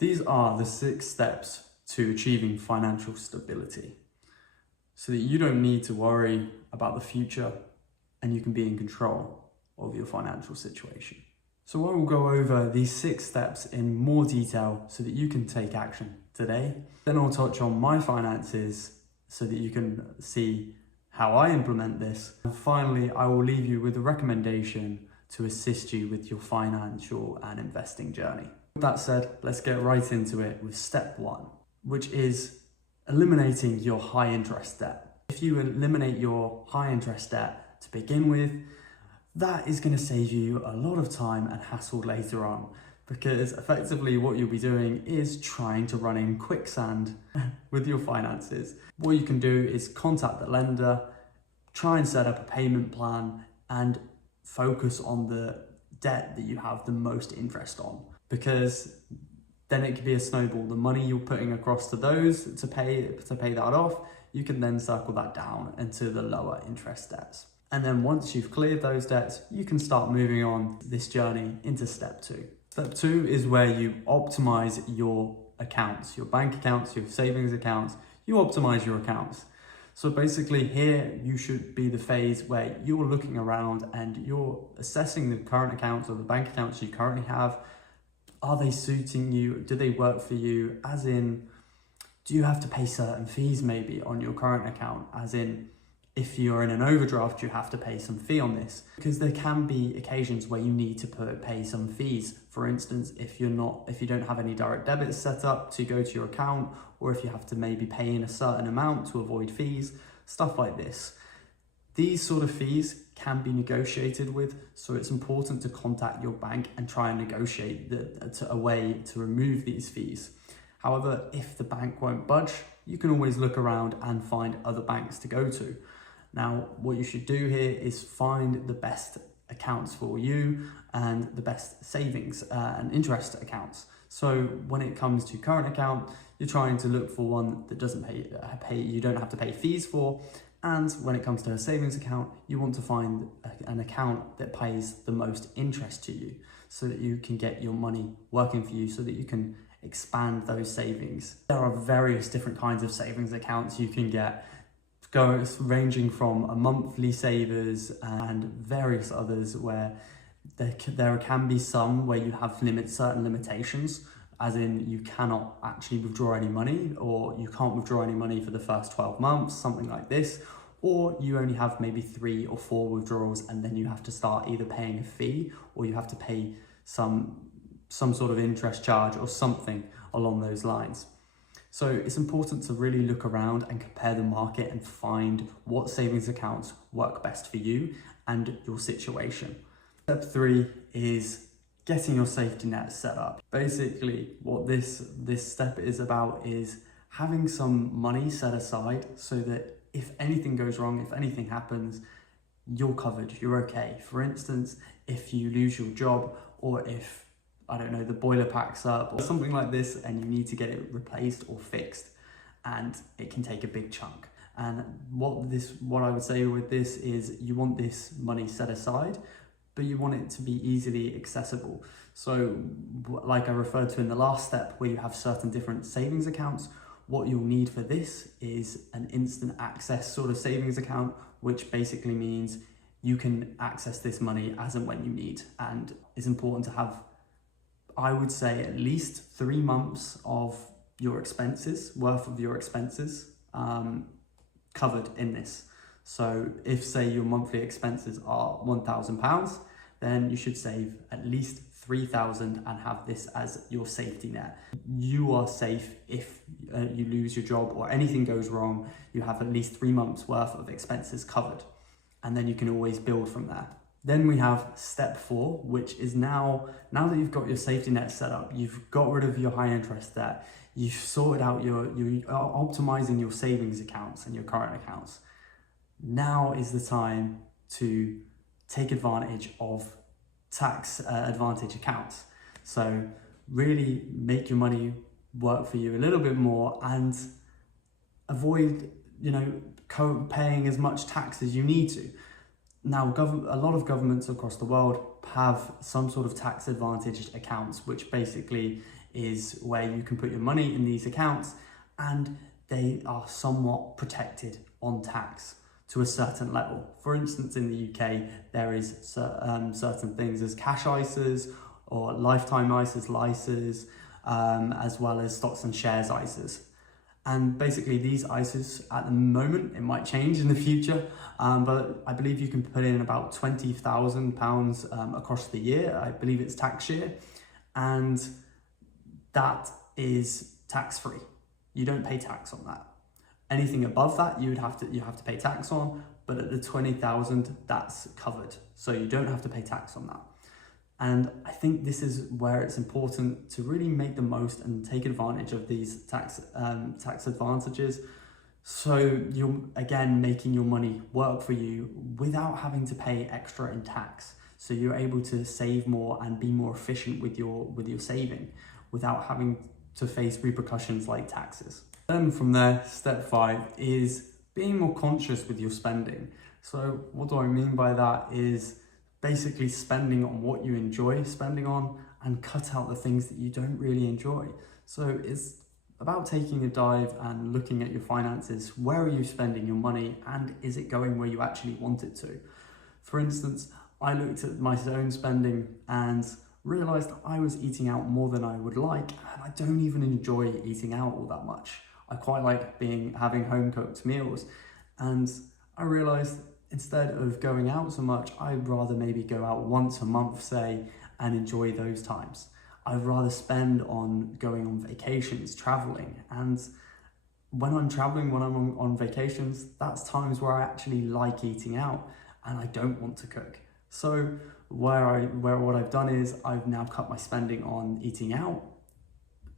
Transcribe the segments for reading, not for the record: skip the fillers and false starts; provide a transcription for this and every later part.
These are the 6 steps to achieving financial stability so that you don't need to worry about the future and you can be in control of your financial situation. So I will go over these 6 steps in more detail so that you can take action today. Then I'll touch on my finances so that you can see how I implement this. And finally, I will leave you with a recommendation to assist you with your financial and investing journey. With that said, let's get right into it with step 1, which is eliminating your high interest debt. If you eliminate your high interest debt to begin with, that is going to save you a lot of time and hassle later on, because effectively what you'll be doing is trying to run in quicksand with your finances. What you can do is contact the lender, try and set up a payment plan, and focus on the debt that you have the most interest on, because then it could be a snowball. The money you're putting across to those to pay that off, you can then circle that down into the lower interest debts. And then once you've cleared those debts, you can start moving on this journey into step 2. Step 2 is where you optimize your accounts, your bank accounts, your savings accounts. You optimize your accounts. So basically here you should be the phase where you're looking around and you're assessing the current accounts or the bank accounts you currently have. Are they suiting you? Do they work for you? As in, do you have to pay certain fees maybe on your current account? As in, if you're in an overdraft, you have to pay some fee on this, because there can be occasions where you need to pay some fees. For instance, if you don't have any direct debits set up to go to your account, or if you have to maybe pay in a certain amount to avoid fees, stuff like this. These sort of fees can be negotiated with, so it's important to contact your bank and try and negotiate a way to remove these fees. However, if the bank won't budge, you can always look around and find other banks to go to. Now, what you should do here is find the best accounts for you and the best savings and interest accounts. So when it comes to current account, you're trying to look for one that doesn't you don't have to pay fees for. And when it comes to a savings account, you want to find an account that pays the most interest to you so that you can get your money working for you, so that you can expand those savings. There are various different kinds of savings accounts you can get, ranging from a monthly savers and various others where there can be some where you have certain limitations, as in you cannot actually withdraw any money, or you can't withdraw any money for the first 12 months, something like this, or you only have maybe 3 or 4 withdrawals and then you have to start either paying a fee or you have to pay some sort of interest charge or something along those lines. So it's important to really look around and compare the market and find what savings accounts work best for you and your situation. Step 3 is getting your safety net set up. Basically, what this step is about is having some money set aside so that if anything goes wrong, if anything happens, you're covered, you're okay. For instance, if you lose your job, or if, I don't know, the boiler packs up or something like this and you need to get it replaced or fixed, and it can take a big chunk. And what I would say with this is you want this money set aside, but you want it to be easily accessible. So like I referred to in the last step, where you have certain different savings accounts, what you'll need for this is an instant access sort of savings account, which basically means you can access this money as and when you need. And it's important to have, I would say, at least 3 months of your expenses, worth of your expenses covered in this. So if, say, your monthly expenses are £1,000, then you should save at least 3,000 and have this as your safety net. You are safe if you lose your job or anything goes wrong. You have at least 3 months worth of expenses covered, and then you can always build from there. Then we have step 4, which is now that you've got your safety net set up, you've got rid of your high interest debt, you've sorted out you're optimizing your savings accounts and your current accounts. Now is the time to take advantage of tax advantage accounts. So really make your money work for you a little bit more and avoid, paying as much tax as you need to. Now, a lot of governments across the world have some sort of tax advantaged accounts, which basically is where you can put your money in these accounts and they are somewhat protected on tax to a certain level. For instance, in the UK, there is certain things as cash ISAs or lifetime ISAs, LISAs, as well as stocks and shares ISAs. And basically these ISAs at the moment, it might change in the future, but I believe you can put in about £20,000 across the year. I believe it's tax year, and that is tax-free. You don't pay tax on that. Anything above that, you have to pay tax on, but at the 20,000, that's covered. So you don't have to pay tax on that. And I think this is where it's important to really make the most and take advantage of these tax advantages. So you're, again, making your money work for you without having to pay extra in tax. So you're able to save more and be more efficient with your saving without having to face repercussions like taxes. Then from there, step 5 is being more conscious with your spending. So what do I mean by that is basically spending on what you enjoy spending on and cut out the things that you don't really enjoy. So it's about taking a dive and looking at your finances. Where are you spending your money, and is it going where you actually want it to? For instance, I looked at my own spending and realized I was eating out more than I would like, and I don't even enjoy eating out all that much. I quite like having home cooked meals, and I realized instead of going out so much, I'd rather maybe go out once a month, say, and enjoy those times. I'd rather spend on going on vacations, traveling. And when I'm traveling, when I'm on vacations, that's times where I actually like eating out and I don't want to cook. So what I've done is I've now cut my spending on eating out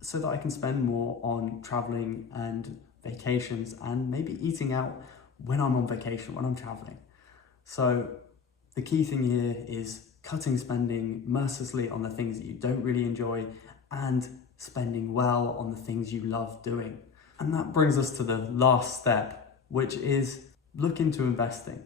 so that I can spend more on traveling and vacations and maybe eating out when I'm on vacation, when I'm traveling. So the key thing here is cutting spending mercilessly on the things that you don't really enjoy and spending well on the things you love doing. And that brings us to the last step, which is look into investing.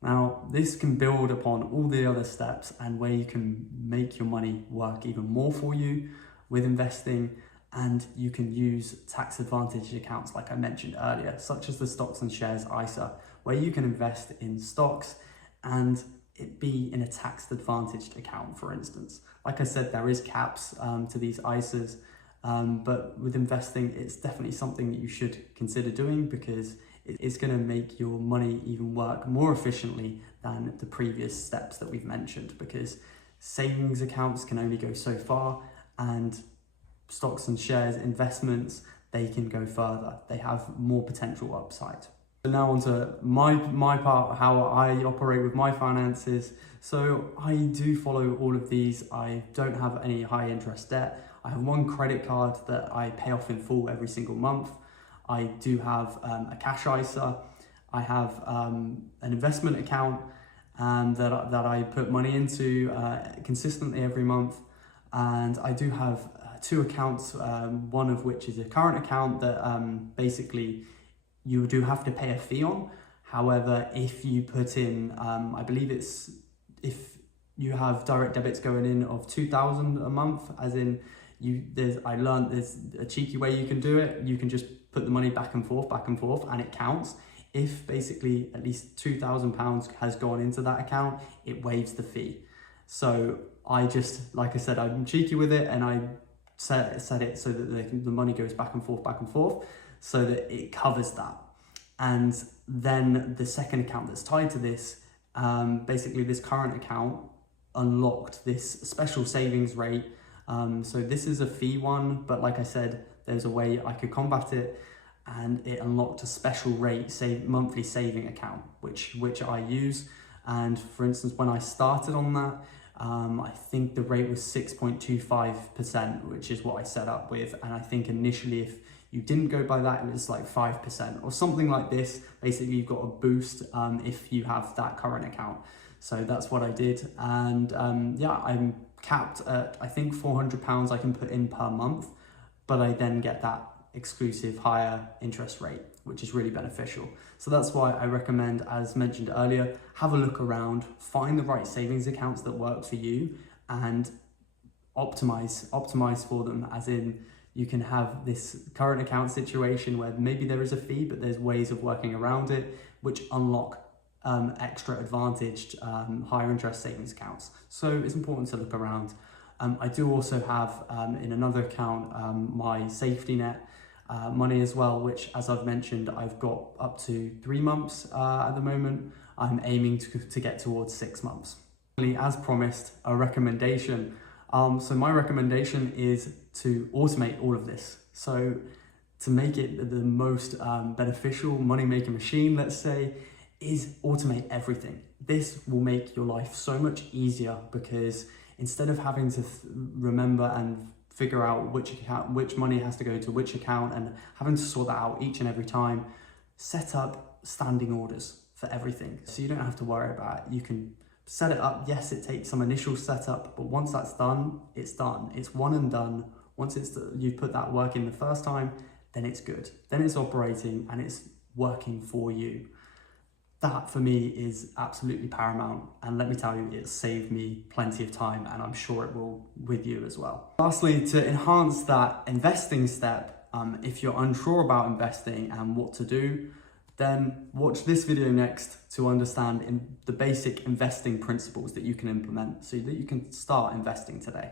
Now, this can build upon all the other steps and where you can make your money work even more for you with investing. And you can use tax advantage accounts like I mentioned earlier, such as the stocks and shares ISA, where you can invest in stocks and it be in a tax advantaged account, for instance. Like I said, there is caps to these ISAs, but with investing, it's definitely something that you should consider doing because it's going to make your money even work more efficiently than the previous steps that we've mentioned, because savings accounts can only go so far, and stocks and shares investments, they can go further. They have more potential upside. So now onto my part, how I operate with my finances. So I do follow all of these. I don't have any high interest debt. I have one credit card that I pay off in full every single month. I do have a cash ISA. I have an investment account that I put money into consistently every month. And I do have 2 accounts, one of which is a current account that basically you do have to pay a fee on. However, if you put in, I believe it's, if you have direct debits going in of 2,000 a month, as in I learned there's a cheeky way you can do it. You can just put the money back and forth, and it counts. If basically at least £2,000 has gone into that account, it waives the fee. So I just, like I said, I'm cheeky with it, and I set it so that the money goes back and forth, so that it covers that. And then the second account that's tied to this, basically this current account unlocked this special savings rate. So this is a fee one, but like I said, there's a way I could combat it, and it unlocked a special rate, monthly saving account, which I use. And for instance, when I started on that, I think the rate was 6.25%, which is what I set up with. And I think initially, if you didn't go by that, it was like 5% or something like this. Basically, you've got a boost if you have that current account. So that's what I did. And yeah, I'm capped at, I think, £400 I can put in per month, but I then get that exclusive higher interest rate, which is really beneficial. So that's why I recommend, as mentioned earlier, have a look around, find the right savings accounts that work for you, and optimize for them, as in you can have this current account situation where maybe there is a fee, but there's ways of working around it, which unlock extra advantaged higher interest savings accounts. So it's important to look around. I do also have in another account my safety net money as well, which, as I've mentioned, I've got up to 3 months at the moment. I'm aiming to get towards 6 months. As promised, a recommendation. So my recommendation is to automate all of this. So to make it the most beneficial money-making machine, let's say, is automate everything. This will make your life so much easier, because instead of having to remember and figure out which money has to go to which account and having to sort that out each and every time, set up standing orders for everything. So you don't have to worry about it. You can set it up. Yes, it takes some initial setup, but once that's done, it's done. It's one and done. Once you've put that work in the first time, then it's good. Then it's operating and it's working for you. That for me is absolutely paramount, and let me tell you, it saved me plenty of time, and I'm sure it will with you as well. Lastly, to enhance that investing step, if you're unsure about investing and what to do, then watch this video next to understand the basic investing principles that you can implement so that you can start investing today.